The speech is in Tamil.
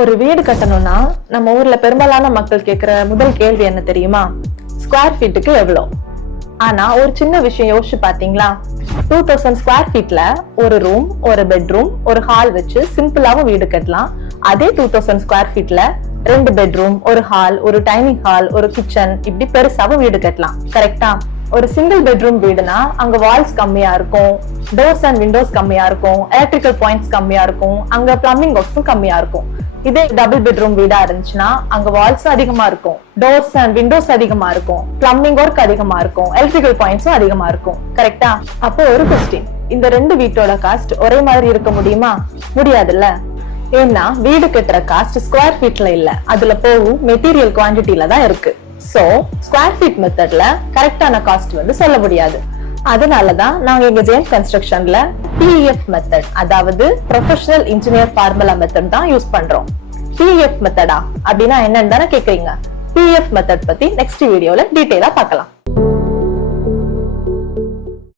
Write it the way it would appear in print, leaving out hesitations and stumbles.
ஒரு வீடு கட்டணும்னா நம்ம ஊர்ல பெரும்பாலான மக்கள் கேக்குற முதல் கேள்வி என்ன தெரியுமா? ஸ்கொயர் ஃபீட்டுக்கு எவ்வளோ? ஆனா ஒரு சின்ன விஷயம் யோசிச்சு பாத்தீங்களா? 2000 ஸ்கொயர் ஃபீட்ல ஒரு ரூம், ஒரு பெட்ரூம், ஒரு ஹால் வச்சு சிம்பிளாவும் வீடு கட்டலாம். அதே 2000 ஸ்கொயர் ஃபீட்ல 2 பெட்ரூம், ஒரு ஹால், ஒரு டைனிங் ஹால், ஒரு கிச்சன், இப்படி பெருசாவும் வீடு கட்டலாம். கரெக்டா? ஒரு சிங்கிள் பெட்ரூம் வீடுனா அங்க வால்ஸ் கம்மியா இருக்கும், டோர்ஸ் அண்ட் விண்டோஸ் கம்மியா இருக்கும், எலக்ட்ரிக்கல் பாயிண்ட்ஸ் கம்மியா இருக்கும், அங்க பிளம்பிங் ஒர்க்ஸும் கம்மியா இருக்கும். இதே டபுள் பெட்ரூம் வீடா இருந்துச்சுன்னா அங்க வால்ஸ் அதிகமா இருக்கும், டோர்ஸ் அண்ட் விண்டோஸ் அதிகமா இருக்கும், பிளம்பிங் ஒர்க் அதிகமா இருக்கும், எலக்ட்ரிக்கல் பாயிண்ட்ஸும் அதிகமா இருக்கும். கரெக்டா? அப்போ ஒரு கொஸ்டின், இந்த ரெண்டு வீட்டோட காஸ்ட் ஒரே மாதிரி இருக்க முடியுமா? முடியாதுல்ல. ஏன்னா வீடு கட்டுற காஸ்ட் ஸ்கொயர் ஃபீட்ல இல்ல, அதுல போகும் மெட்டீரியல் குவான்டிட்டில தான் இருக்கு. சோ ஸ்கொயர் ஃபீட் மெத்தட்ல கரெக்டான காஸ்ட் சொல்ல முடியாது. அதனாலதான் நாங்க எங்க ஜேம்ஸ் கன்ஸ்ட்ரக்ஷன்ல PEF மெத்தட், அதாவது ப்ரொஃபஷனல் இன்ஜினியர் ஃபார்முலா மெத்தட் தான் யூஸ் பண்றோம். PEF மெத்தடா அப்படின்னா என்னன்னு தானே கேக்குறீங்க? PEF மெத்தட் பத்தி நெக்ஸ்ட் வீடியோல டீடைலா பார்க்கலாம்.